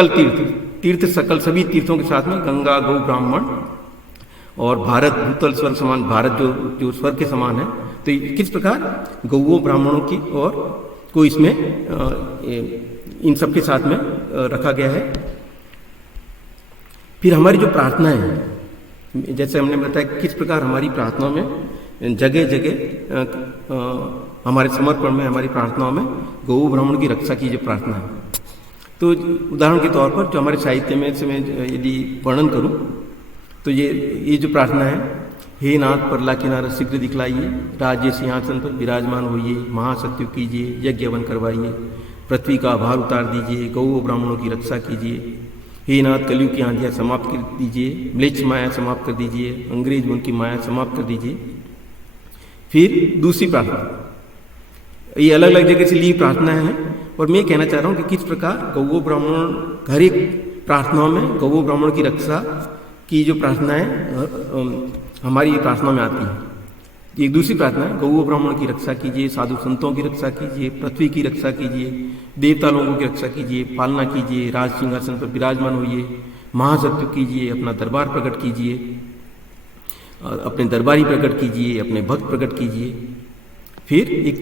सकल तीर्थ सकल सभी तीर्थों के साथ में गंगा गौ ब्राह्मण और भारत भूतल स्वर्ग समान, भारत जो स्वर्ग के समान है, तो किस प्रकार गौओं ब्राह्मणों की और को इसमें इन सब के साथ में रखा गया है। फिर हमारी जो प्रार्थनाएं हैं, जैसे हमने बताया किस प्रकार हमारी प्रार्थनाओं में जगह जगह हमारे समर्पण में, हमारी प्रार्थनाओं में गौ ब्राह्मण की रक्षा की जो प्रार्थना है। तो उदाहरण के तौर पर जो हमारे साहित्य में से मैं यदि वर्णन करूं तो ये जो प्रार्थना है, हे नाथ परला किनारा शीघ्र दिखलाइए, राज्य सिंहासन पर विराजमान होइए, महासत्य कीजिए, यज्ञ हवन करवाइए, पृथ्वी का भार उतार दीजिए, गौ ब्राह्मणों की रक्षा कीजिए, हे नाथ कलयुग की आंधियाँ समाप्त कर दीजिए, म्लेच्छ माया समाप्त कर दीजिए, अंग्रेज उनकी माया समाप्त कर दीजिए। फिर दूसरी प्रार्थना, ये अलग अलग जगह से ली प्रार्थना है और मैं कहना चाह रहा हूँ कि किस प्रकार गौ ब्राह्मण हर एक प्रार्थनाओं में गौ ब्राह्मण की रक्षा की जो प्रार्थना है हमारी प्रार्थना में आती है। एक दूसरी प्रार्थना है, गौ ब्राह्मण की रक्षा कीजिए, साधु संतों की रक्षा कीजिए, पृथ्वी की रक्षा कीजिए, देवता लोगों की रक्षा कीजिए, पालना कीजिए, राज सिंहासन पर विराजमान होइए, महासत्य कीजिए, अपना दरबार प्रकट कीजिए, अपने दरबारी प्रकट कीजिए, अपने भक्त प्रकट कीजिए। फिर एक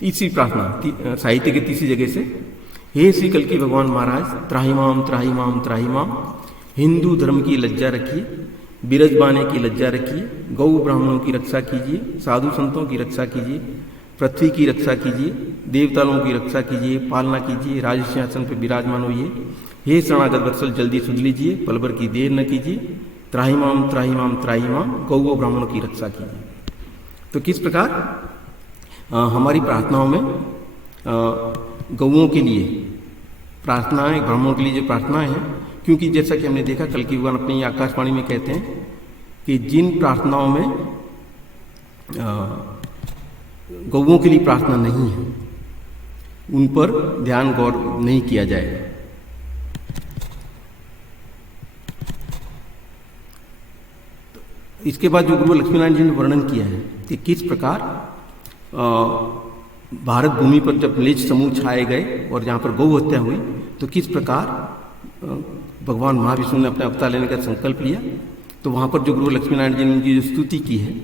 तीसरी प्रार्थना साहित्य की तीसरी जगह से, हे श्री कल की भगवान महाराज, त्राहिमाम त्राहिमाम त्राहिमाम, हिंदू धर्म की लज्जा रखिए, बिरजबाने की लज्जा रखिए, गौ ब्राह्मणों की रक्षा कीजिए, साधु संतों की रक्षा कीजिए, पृथ्वी की रक्षा कीजिए, देवताओं की रक्षा कीजिए, पालना कीजिए, राज सिंहासन पर विराजमान होइए, हे शरणागत वत्सल जल्दी सुन लीजिए, पल भर की देर न कीजिए, त्राहिमाम त्राहिमाम त्राहिमाम, गौ ब्राह्मणों की रक्षा कीजिए। तो किस प्रकार हमारी प्रार्थनाओं में गौओं के लिए प्रार्थनाएं, ब्राह्मणों के लिए जो प्रार्थनाएं हैं, क्योंकि जैसा कि हमने देखा कल की भगवान अपनी आकाशवाणी में कहते हैं कि जिन प्रार्थनाओं में गौओं के लिए प्रार्थना नहीं है उन पर ध्यान गौर नहीं किया जाएगा। इसके बाद जो गुरु लक्ष्मीनारायण जी ने वर्णन किया है कि किस प्रकार भारत भूमि पर जब म्लेच्छ समूह छाए गए और जहाँ पर गौ हत्या हुई तो किस प्रकार भगवान महाविष्णु ने अपने अवतार लेने का संकल्प लिया। तो वहाँ पर जो गुरु लक्ष्मीनारायण जी ने उनकी जो स्तुति की है,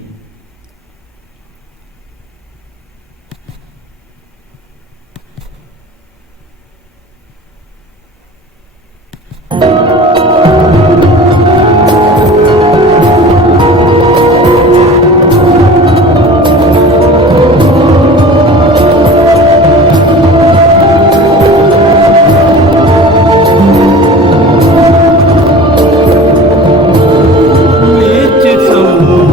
म्लेच्छ समूह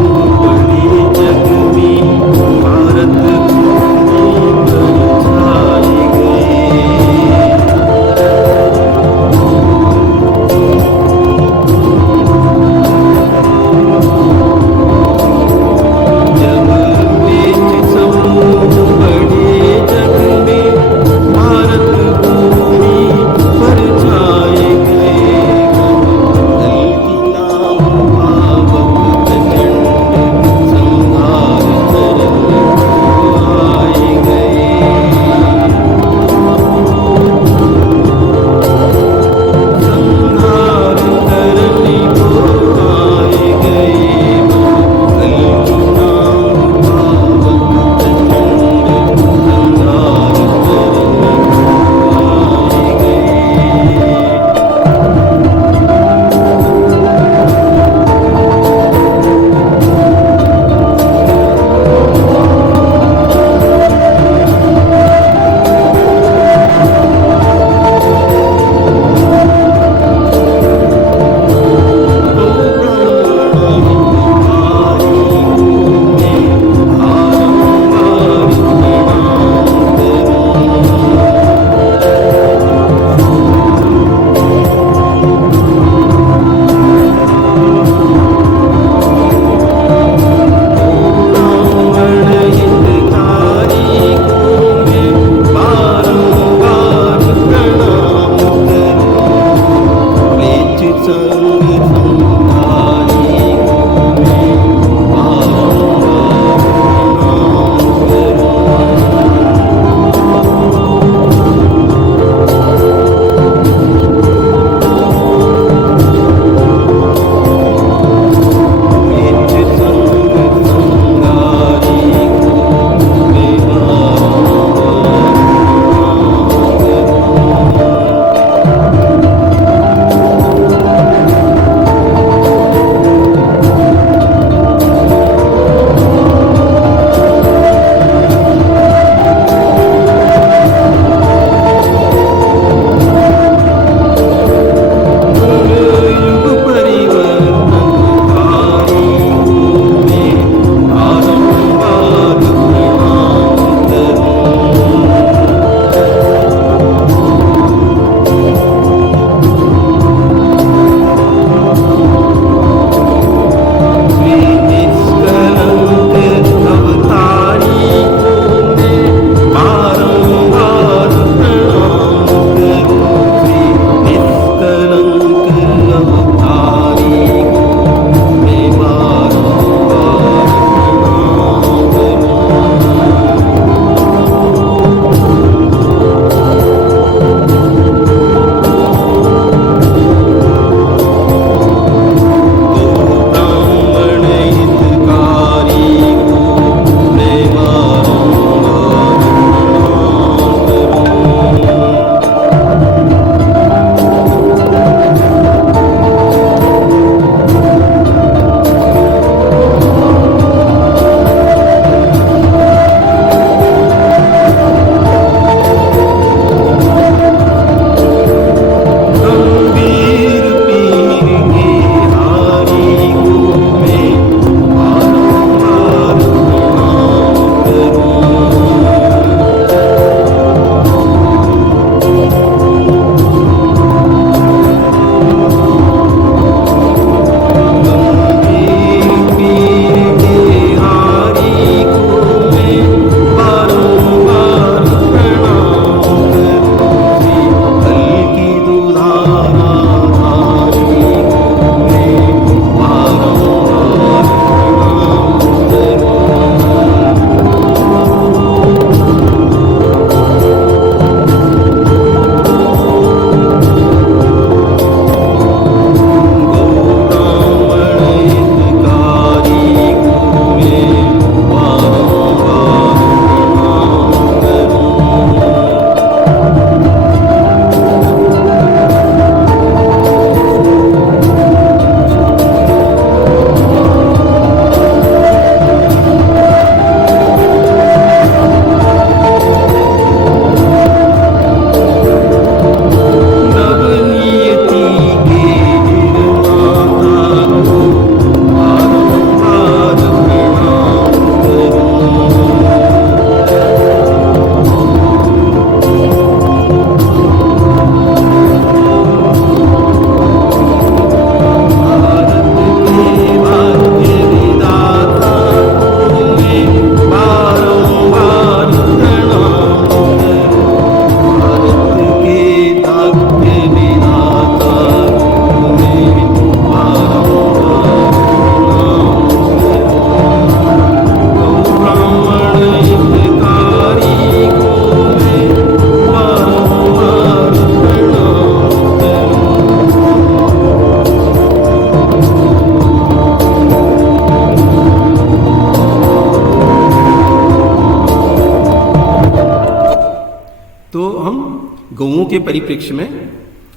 के परिप्रेक्ष्य में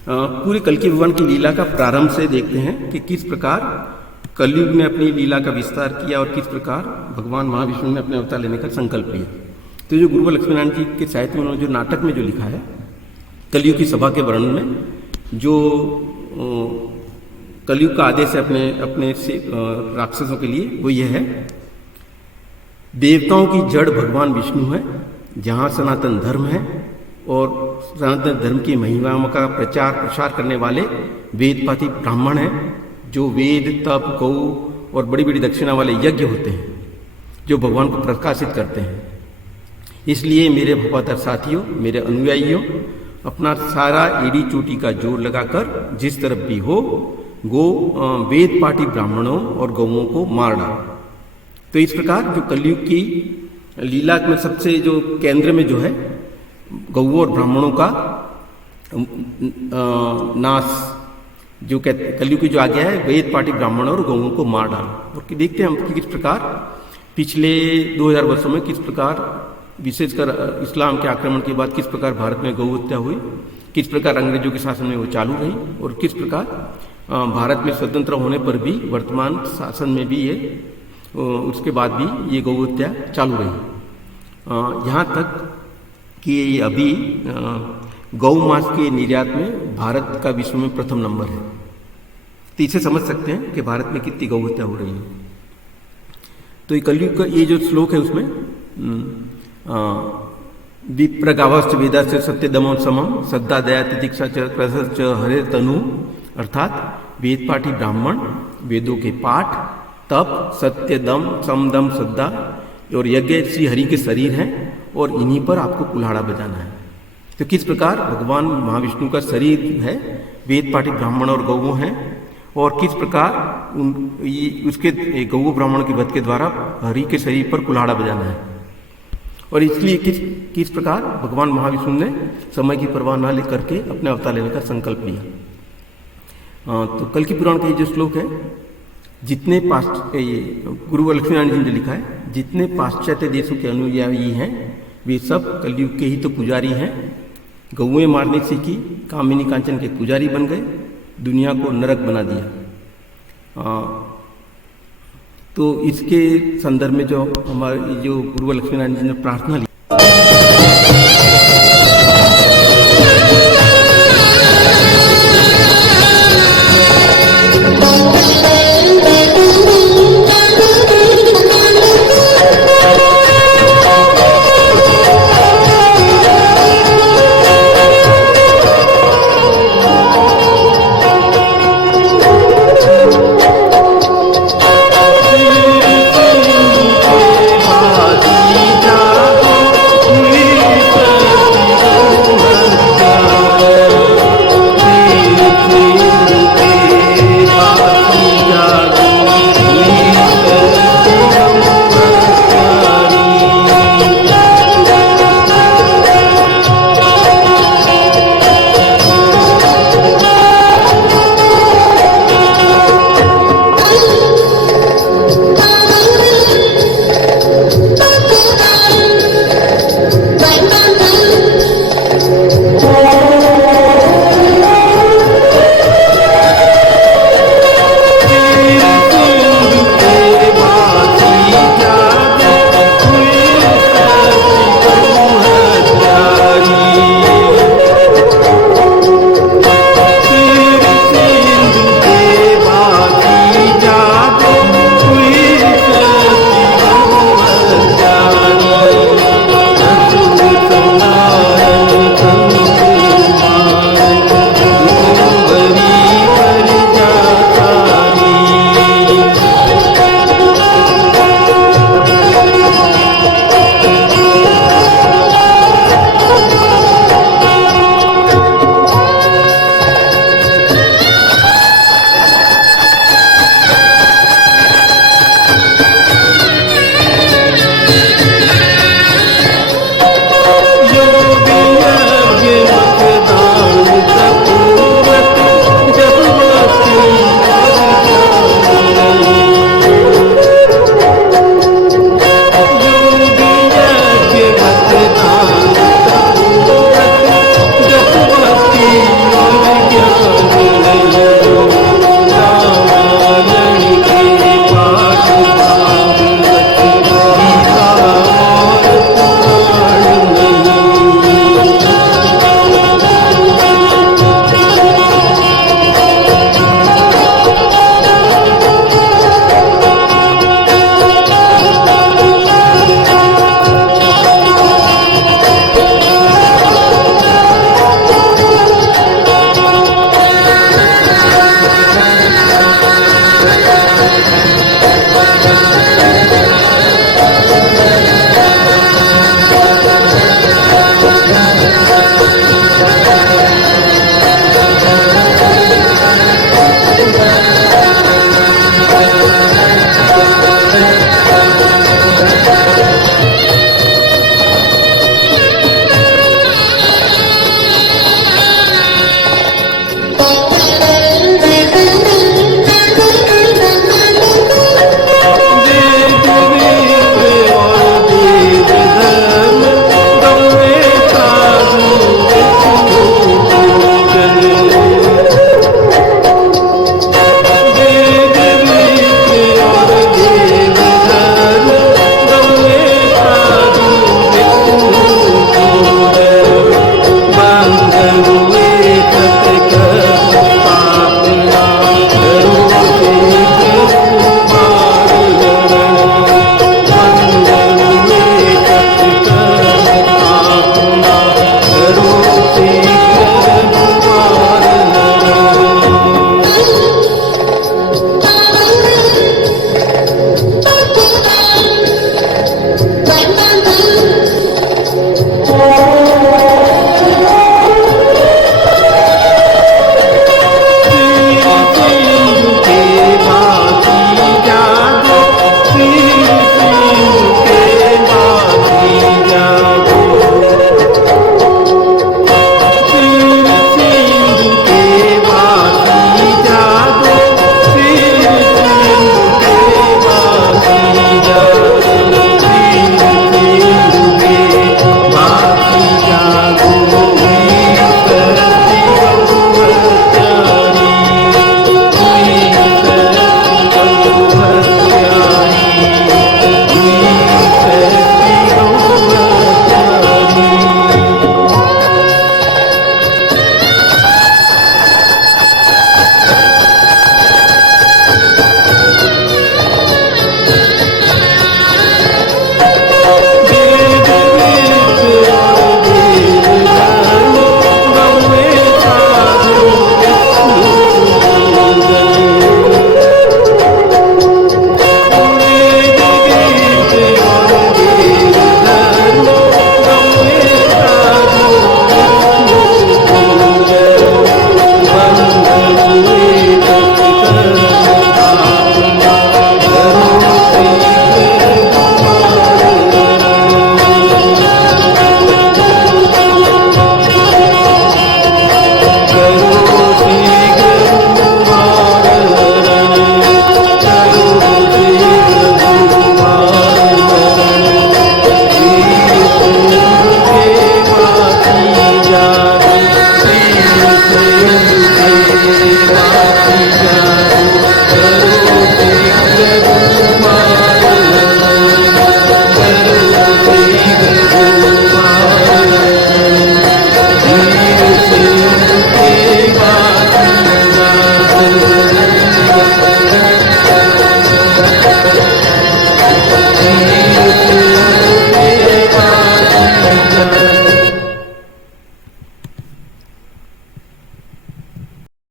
पूरे कल्कि भगवान की लीला का प्रारंभ से देखते हैं कि किस प्रकार कलयुग में अपनी लीला का विस्तार किया और किस प्रकार भगवान महाविष्णु ने अपने अवतार लेने का संकल्प लिया। तो जो गुरुवर लक्ष्मीनारायण जी के साहित्य में उन्होंने जो नाटक में जो लिखा है कलयुग की सभा के वर्णन में, जो कलयुग का आदेश है अपने से राक्षसों के लिए, वो ये है, देवताओं की जड़ भगवान विष्णु है, जहाँ सनातन धर्म है और सनातन धर्म की महिमाओं का प्रचार प्रसार करने वाले वेदपाती ब्राह्मण हैं, जो वेद तप गौ और बड़ी बड़ी दक्षिणा वाले यज्ञ होते हैं, जो भगवान को प्रकाशित करते हैं। इसलिए मेरे वफादार साथियों, मेरे अनुयायियों, अपना सारा एड़ी चोटी का जोर लगाकर जिस तरफ भी हो वेद पाठी ब्राह्मणों और गौओं को मार डालो। तो इस प्रकार जो कलयुग की लीला में सबसे जो केंद्र में जो है गौओं और ब्राह्मणों का नाश, जो कलयुग की जो आज्ञा है, वेद पाठी ब्राह्मणों और गौओं को मार डालो। और देखते हैं हम कि किस प्रकार पिछले 2000 वर्षों में किस प्रकार विशेषकर इस्लाम के आक्रमण के बाद किस प्रकार भारत में गौ हत्या हुई, किस प्रकार अंग्रेजों के शासन में वो चालू रही और किस प्रकार भारत में स्वतंत्र होने पर भी वर्तमान शासन में भी ये उसके बाद भी ये गौ हत्या चालू रही। यहाँ तक कि अभी गौ मांस के निर्यात में भारत का विश्व में प्रथम नंबर है। तो इसे समझ सकते हैं कि भारत में कितनी गौ हत्या हो रही है। तो ये कलयुग का ये जो श्लोक है उसमें विप्रगावश्च वेदाश्च सत्यदमं समम श्रद्धा दया तितिक्षा च क्रसश्च च हरे तनु, अर्थात वेद पाठी ब्राह्मण, वेदों के पाठ, तप, सत्य, दम, समदम, श्रद्धा और यज्ञ श्री हरि के शरीर हैं और इन्हीं पर आपको कुल्हाड़ा बजाना है। तो किस प्रकार भगवान महाविष्णु का शरीर है, वेद पाठी ब्राह्मण और गौ हैं, और किस प्रकार उसके गौ ब्राह्मण के वध के द्वारा हरि के शरीर पर कुल्हाड़ा बजाना है। और इसलिए किस प्रकार भगवान महाविष्णु ने समय की परवाह न लेकर के अपने अवतार लेने का संकल्प लिया। तो कल की पुराण का ये जो श्लोक है, जितने गुरुवर लक्ष्मीनारायण जी ने लिखा है, जितने पाश्चात्य देशों के अनुयायी हैं वे सब कलयुग के ही तो पुजारी हैं। गौएं मारने सीखी, कामिनी कांचन के पुजारी बन गए, दुनिया को नरक बना दिया। तो इसके संदर्भ में जो हमारे जो गुरुवर लक्ष्मीनारायण जी ने प्रार्थना ली, है।